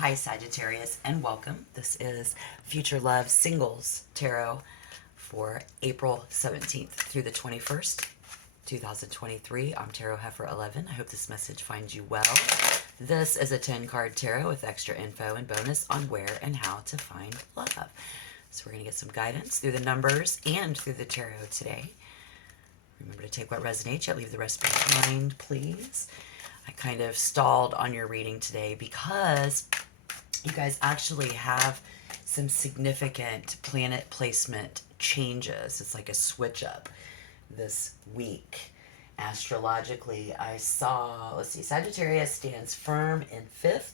Hi Sagittarius and welcome. This is Future Love Singles Tarot for April 17th through the 21st, 2023. I'm Tarot Heifer 11. I hope this message finds you well. This is a 10 card tarot with extra info and bonus on where and how to find love. So we're going to get some guidance through the numbers and through the tarot today. Remember to take what resonates, yet leave the rest behind, please. I kind of stalled on your reading today because you guys actually have some significant planet placement changes. It's like a switch up this week. Astrologically, I saw, let's see, Sagittarius stands firm in 5th.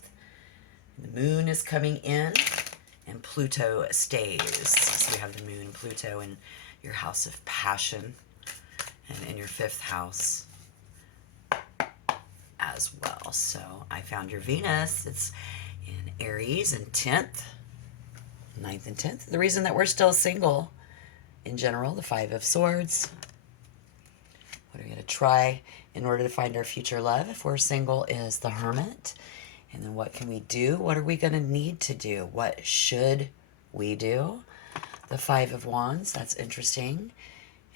The moon is coming in and Pluto stays. So we have the moon and Pluto in your house of passion and in your 5th house as well. So I found your Venus. It's in Aries in 10th, 9th and 10th. The reason that we're still single in general, the 5 of Swords. What are we going to try in order to find our future love if we're single is the Hermit. And then what can we do? What are we going to need to do? What should we do? The 5 of Wands. That's interesting.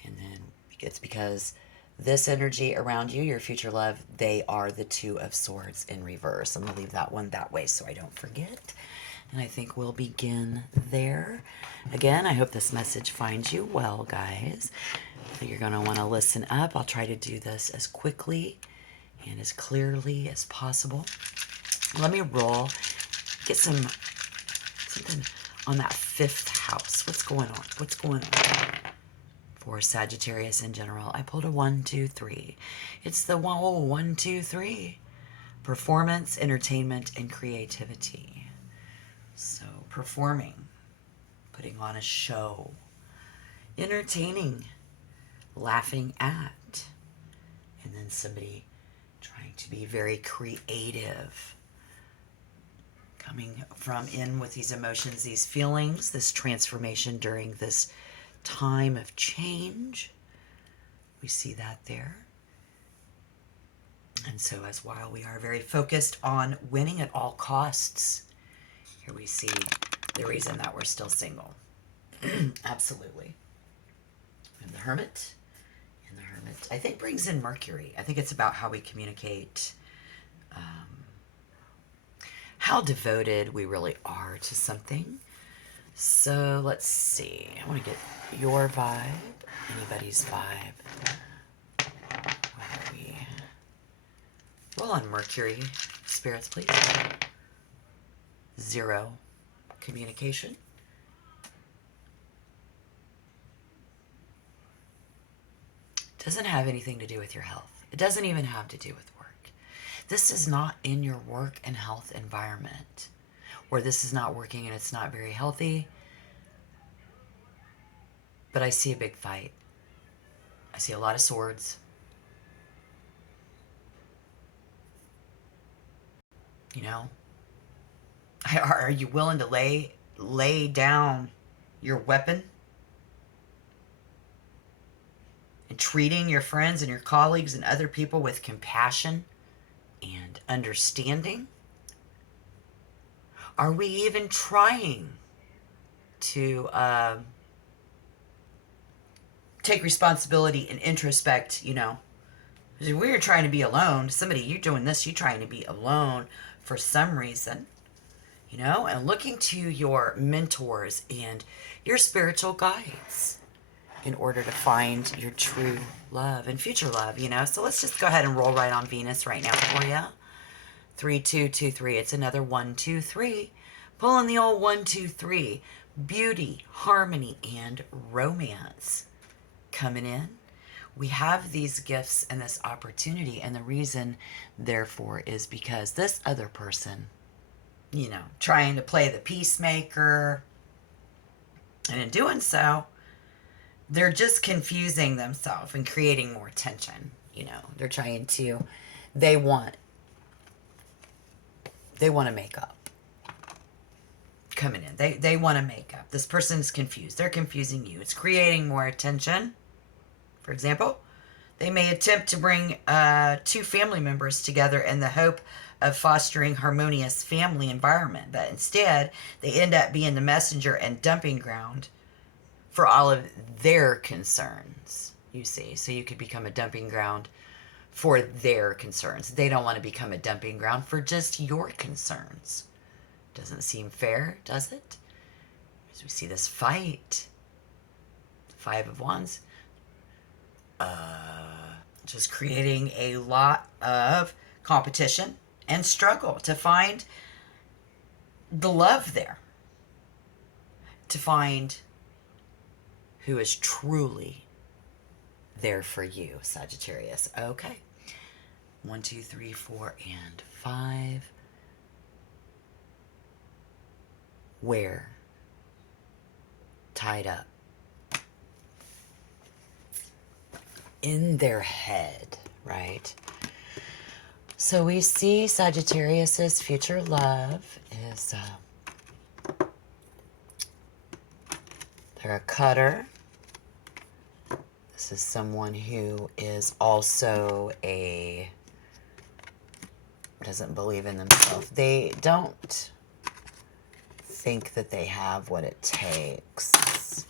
And then it's because this energy around you, your future love, they are the 2 of Swords in reverse. I'm going to leave that one that way so I don't forget. And I think we'll begin there. Again, I hope this message finds you well, guys. You're going to want to listen up. I'll try to do this as quickly and as clearly as possible. Let me roll. Get something on that 5th house. What's going on? What's going on? For Sagittarius in general, I pulled a 1, 2, 3. It's the 1, 2, 3. Performance, entertainment, and creativity. So performing, putting on a show, entertaining, laughing at, and then somebody trying to be very creative, coming from in with these emotions, these feelings, this transformation during this time of change. We see that there. And so as while we are very focused on winning at all costs, here we see the reason that we're still single. Absolutely. And the Hermit. And the Hermit, I think, brings in Mercury. I think it's about how we communicate, how devoted we really are to something. So let's see. I want to get your vibe, anybody's vibe. Why don't we roll on Mercury, spirits, please. 0, communication. Doesn't have anything to do with your health. It doesn't even have to do with work. This is not in your work and health environment, where this is not working and it's not very healthy. But I see a big fight. I see a lot of swords. You know? Are you willing to lay down your weapon? And treating your friends and your colleagues and other people with compassion and understanding? Are we even trying to take responsibility and introspect, you know? Because we are trying to be alone. Somebody, you're doing this, you're trying to be alone for some reason, you know? And looking to your mentors and your spiritual guides in order to find your true love and future love, you know? So let's just go ahead and roll right on Venus right now for you. 3, 2, 2, 3. It's another 1, 2, 3. Pulling the old 1, 2, 3. Beauty, harmony, and romance coming in. We have these gifts and this opportunity, and the reason, therefore, is because this other person, you know, trying to play the peacemaker, and in doing so, they're just confusing themselves and creating more tension. You know, they're trying to, they want to make up. Coming in. They want to make up. This person's confused. They're confusing you. It's creating more attention. For example, They may attempt to bring two family members together in the hope of fostering harmonious family environment, but instead they end up being the messenger and dumping ground for all of their concerns, you see. So you could become a dumping ground for their concerns. They don't want to become a dumping ground for just your concerns. Doesn't seem fair, does it? As we see this fight, Five of Wands, just creating a lot of competition and struggle to find the love there, to find who is truly there for you, Sagittarius. Okay. 1, 2, 3, 4, and 5. Where? Tied up. In their head, right? So we see Sagittarius's future love is they're a cutter. This is someone who is also doesn't believe in themselves. They don't think that they have what it takes.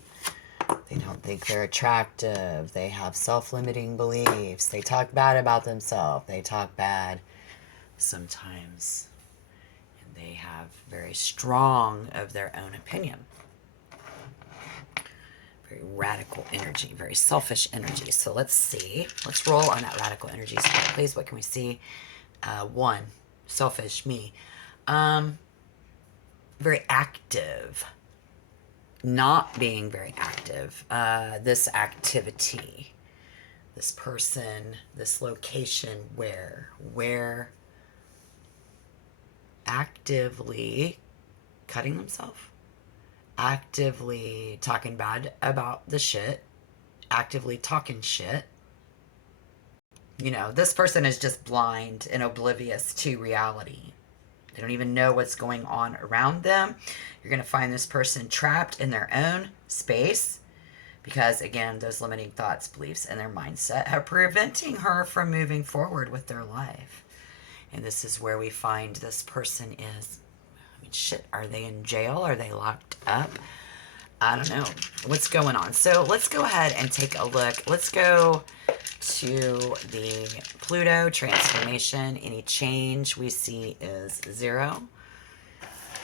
They don't think they're attractive. They have self-limiting beliefs. They talk bad about themselves. They talk bad sometimes. And they have very strong of their own opinion. Very radical energy, very selfish energy. So let's see. Let's roll on that radical energy side, please. What can we see? 1, selfish, me. Very active. Not being very active. This activity, this person, this location, where actively cutting themselves, actively talking bad about the shit, actively talking shit. You know, this person is just blind and oblivious to reality. They don't even know what's going on around them. You're going to find this person trapped in their own space because, again, those limiting thoughts, beliefs, and their mindset are preventing her from moving forward with their life. And this is where we find this person is, I mean, shit, are they in jail? Are they locked up? I don't know what's going on. So let's go ahead and take a look. Let's go to the Pluto transformation. Any change we see is 0.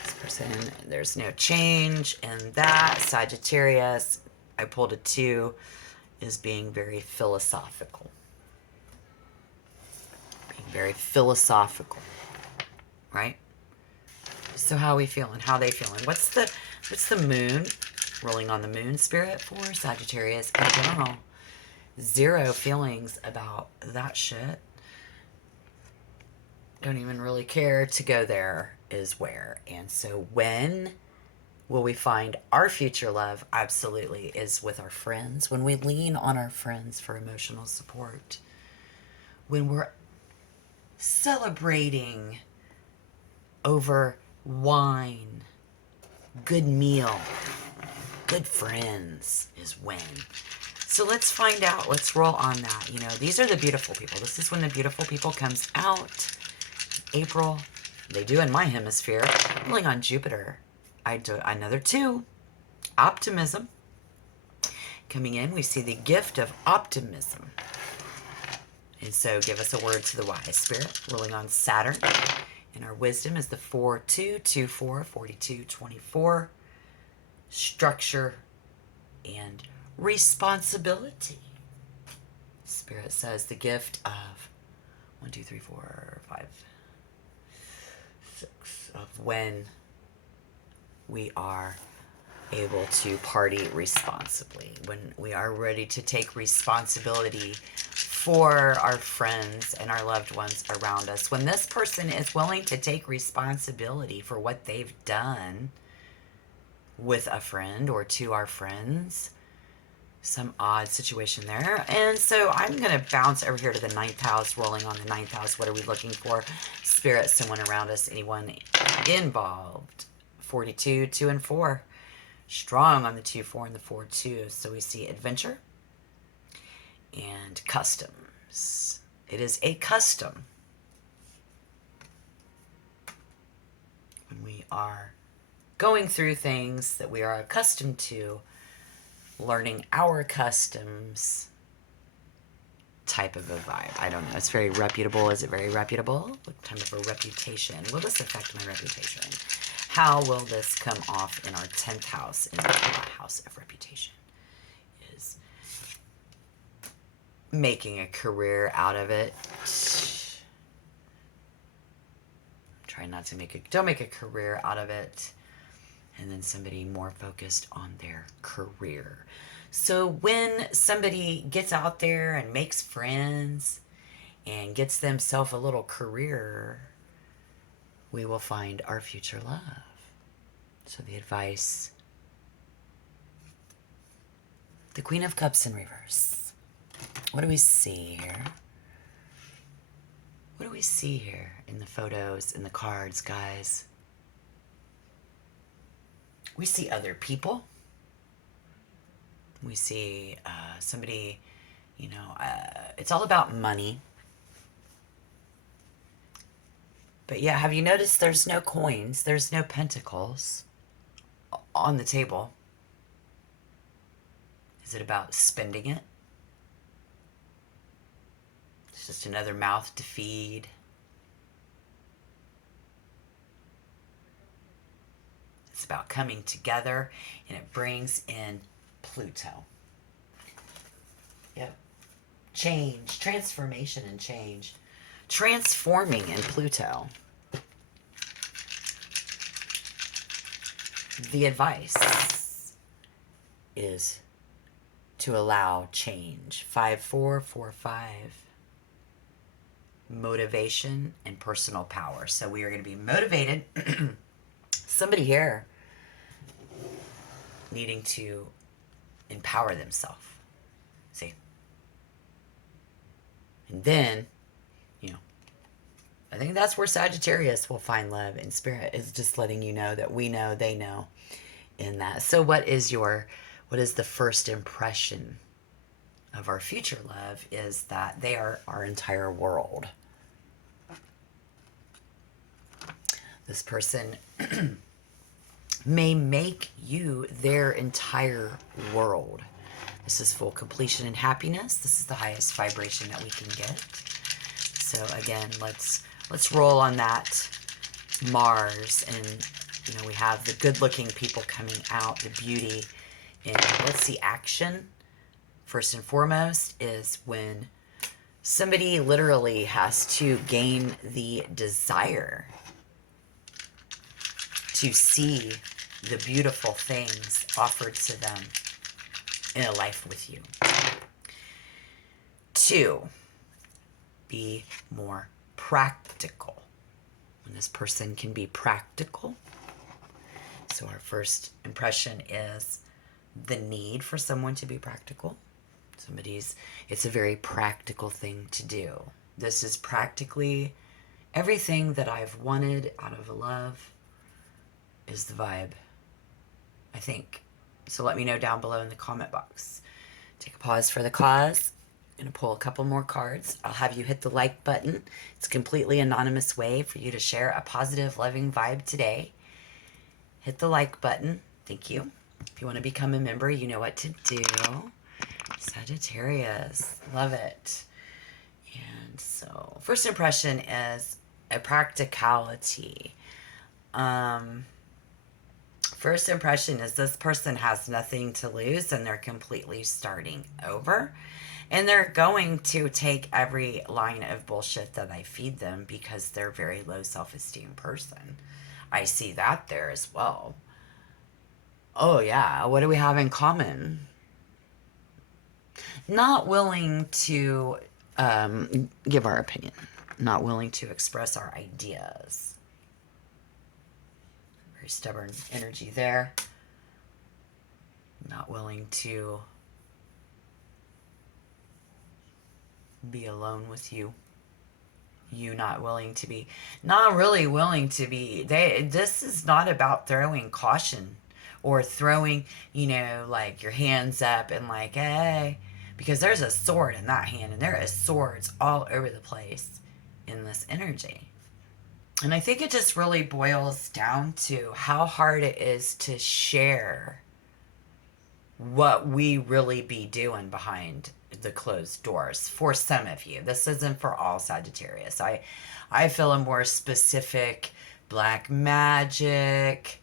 This person, there's no change in that. Sagittarius, I pulled a 2, is being very philosophical. Being very philosophical, right? So how are we feeling? How are they feeling? What's the moon? Rolling on the moon, Spirit, for Sagittarius in general. 0 feelings about that shit. Don't even really care to go there is where. And so when will we find our future love? Absolutely is with our friends. When we lean on our friends for emotional support. When we're celebrating over wine, good meal, good friends is when. So let's find out. Let's roll on that. You know, these are the beautiful people. This is when the beautiful people comes out. April. They do in my hemisphere. Rolling on Jupiter. I do another 2. Optimism. Coming in, we see the gift of optimism. And so give us a word to the wise, Spirit. Rolling on Saturn. And our wisdom is the 4-2, 2-4, 42, 24. Structure and responsibility. Spirit says the gift of 1, 2, 3, 4, 5, 6 of when we are able to party responsibly, when we are ready to take responsibility for our friends and our loved ones around us. When this person is willing to take responsibility for what they've done with a friend or to our friends, some odd situation there. And so I'm going to bounce over here to the 9th house, rolling on the 9th house. What are we looking for? Spirit, someone around us, anyone involved. 42, 2 and 4. Strong on the 2, 4 and the 4, 2. So we see adventure and custom. Fires. It is a custom. When we are going through things that we are accustomed to, learning our customs type of a vibe. I don't know. It's very reputable. Is it very reputable? What type of a reputation? Will this affect my reputation? How will this come off in our 10th house, in the house of reputation? Is making a career out of it. Try not to don't make a career out of it. And then somebody more focused on their career. So when somebody gets out there and makes friends and gets themselves a little career, we will find our future love. So the advice, the Queen of Cups in reverse. What do we see here? What do we see here in the photos, in the cards, guys? We see other people. We see somebody, you know, it's all about money. But yeah, have you noticed there's no coins, there's no pentacles on the table? Is it about spending it? It's just another mouth to feed. It's about coming together, and it brings in Pluto. Yep. Change, transformation and change. Transforming in Pluto. The advice is to allow change. 5445. Motivation and personal power. So we are going to be motivated. Somebody here needing to empower themselves. See? And then, you know, I think that's where Sagittarius will find love in spirit, is just letting you know that we know, they know in that. So what is the first impression of our future love is that they are our entire world. This person may make you their entire world. This is full completion and happiness. This is the highest vibration that we can get. So again, let's roll on that Mars, and you know, we have the good-looking people coming out, the beauty, and let's see, action. First and foremost is when somebody literally has to gain the desire to see the beautiful things offered to them in a life with you. 2, be more practical. When this person can be practical. So our first impression is the need for someone to be practical. It's a very practical thing to do. This is practically everything that I've wanted out of a love is the vibe, I think. So let me know down below in the comment box. Take a pause for the cause. I'm going to pull a couple more cards. I'll have you hit the like button. It's a completely anonymous way for you to share a positive, loving vibe today. Hit the like button. Thank you. If you want to become a member, you know what to do. Sagittarius. Love it. And so, first impression is a practicality. First impression is this person has nothing to lose and they're completely starting over. And they're going to take every line of bullshit that I feed them because they're a very low self-esteem person. I see that there as well. Oh yeah, what do we have in common? Not willing to give our opinion. Not willing to express our ideas. Very stubborn energy there. Not willing to be alone with you. You not willing to be, not really willing to be, this is not about throwing caution or throwing, you know, like your hands up and like, hey, Because there's a sword in that hand, and there is swords all over the place in this energy. And I think it just really boils down to how hard it is to share what we really be doing behind the closed doors for some of you. This isn't for all Sagittarius. I feel a more specific black magic,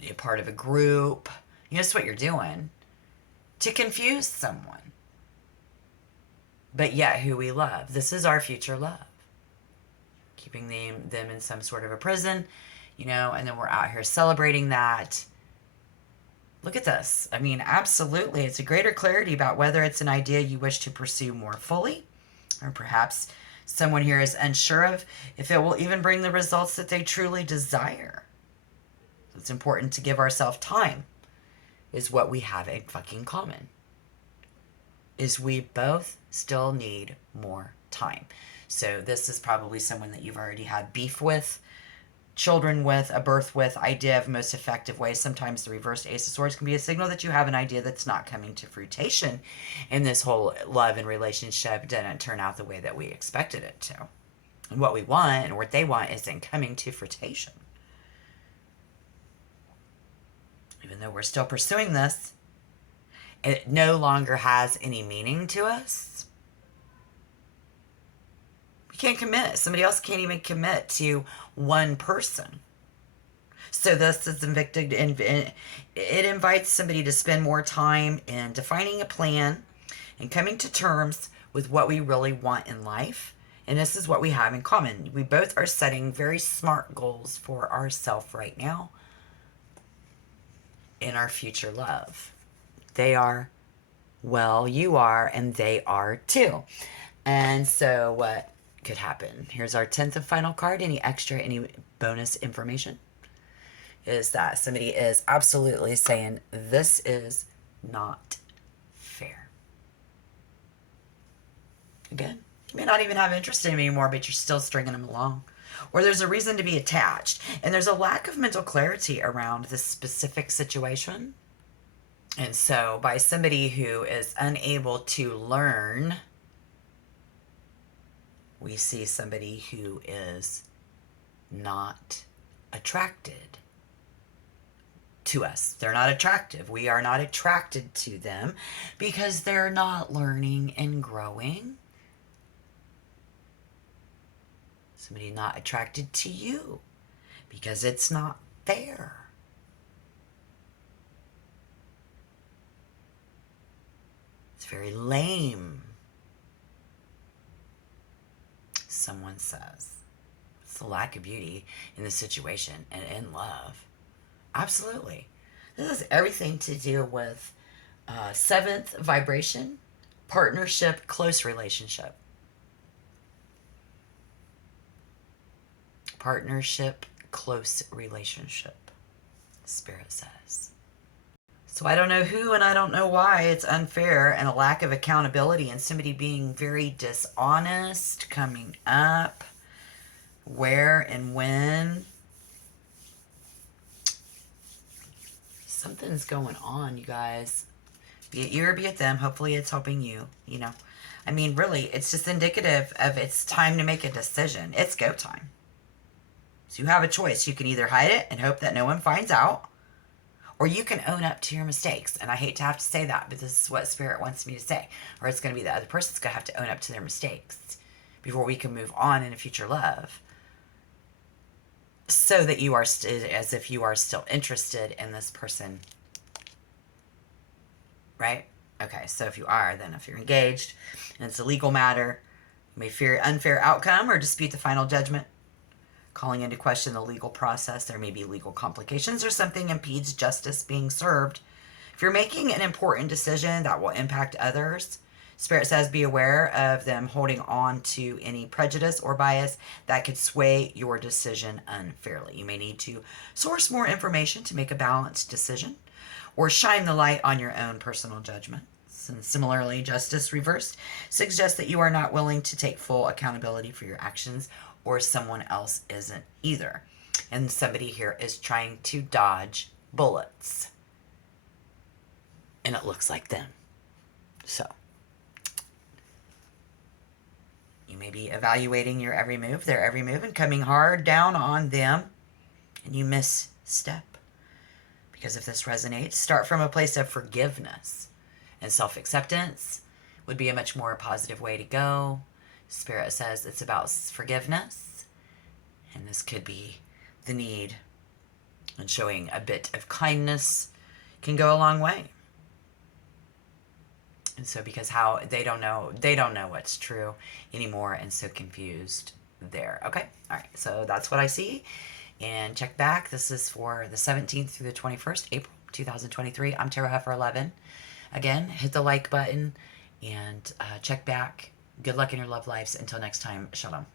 you're part of a group. You know, it's what you're doing to confuse someone. But yet who we love. This is our future love. Keeping them in some sort of a prison, you know, and then we're out here celebrating that. Look at this. I mean, absolutely. It's a greater clarity about whether it's an idea you wish to pursue more fully, or perhaps someone here is unsure of if it will even bring the results that they truly desire. It's important to give ourselves time, is what we have in fucking common. Is we both still need more time. So this is probably someone that you've already had beef with, children with, a birth with, idea of most effective ways. Sometimes the reversed Ace of Swords can be a signal that you have an idea that's not coming to fruition, and this whole love and relationship didn't turn out the way that we expected it to. And what we want and what they want isn't coming to fruition. Even though we're still pursuing this, it no longer has any meaning to us. We can't commit. Somebody else can't even commit to one person. So this is invicted, and it invites somebody to spend more time in defining a plan and coming to terms with what we really want in life. And this is what we have in common. We both are setting very smart goals for ourselves right now in our future love. They are, well, you are, and they are too. And so what could happen? Here's our 10th and final card. Any extra, any bonus information is that somebody is absolutely saying this is not fair. Again, you may not even have interest in them anymore, but you're still stringing them along. Or there's a reason to be attached. And there's a lack of mental clarity around this specific situation. And so by somebody who is unable to learn, we see somebody who is not attracted to us. They're not attractive. We are not attracted to them because they're not learning and growing. Somebody not attracted to you because it's not fair. It's very lame, someone says. It's the lack of beauty in the situation and in love. Absolutely. This has everything to do with 7th vibration, partnership, close relationship. Partnership, close relationship, Spirit says. So I don't know who and I don't know why it's unfair, and a lack of accountability and somebody being very dishonest coming up. Where and when. Something's going on, you guys. Be it you or be it them. Hopefully it's helping you, you know. I mean, really, it's just indicative of it's time to make a decision. It's go time. So you have a choice. You can either hide it and hope that no one finds out, or you can own up to your mistakes. And I hate to have to say that, but this is what Spirit wants me to say. Or it's going to be the other person's going to have to own up to their mistakes before we can move on in a future love. So that you are as if you are still interested in this person. Right? Okay, so if you are, then if you're engaged and it's a legal matter, you may fear unfair outcome or dispute the final judgment. Calling into question the legal process, there may be legal complications or something impedes justice being served. If you're making an important decision that will impact others, Spirit says be aware of them holding on to any prejudice or bias that could sway your decision unfairly. You may need to source more information to make a balanced decision or shine the light on your own personal judgments. And similarly, justice reversed suggests that you are not willing to take full accountability for your actions, or someone else isn't either. And somebody here is trying to dodge bullets and it looks like them. So you may be evaluating your every move, their every move, and coming hard down on them, and you misstep. Because if this resonates, start from a place of forgiveness and self-acceptance would be a much more positive way to go. Spirit says it's about forgiveness, and this could be the need, and showing a bit of kindness can go a long way. And so because how they don't know what's true anymore, and so confused there. Okay. All right. So that's what I see. And check back. This is for the 17th through the 21st, April 2023. I'm Tarot Heifer 11. Again, hit the like button and check back. Good luck in your love lives. Until next time, shalom.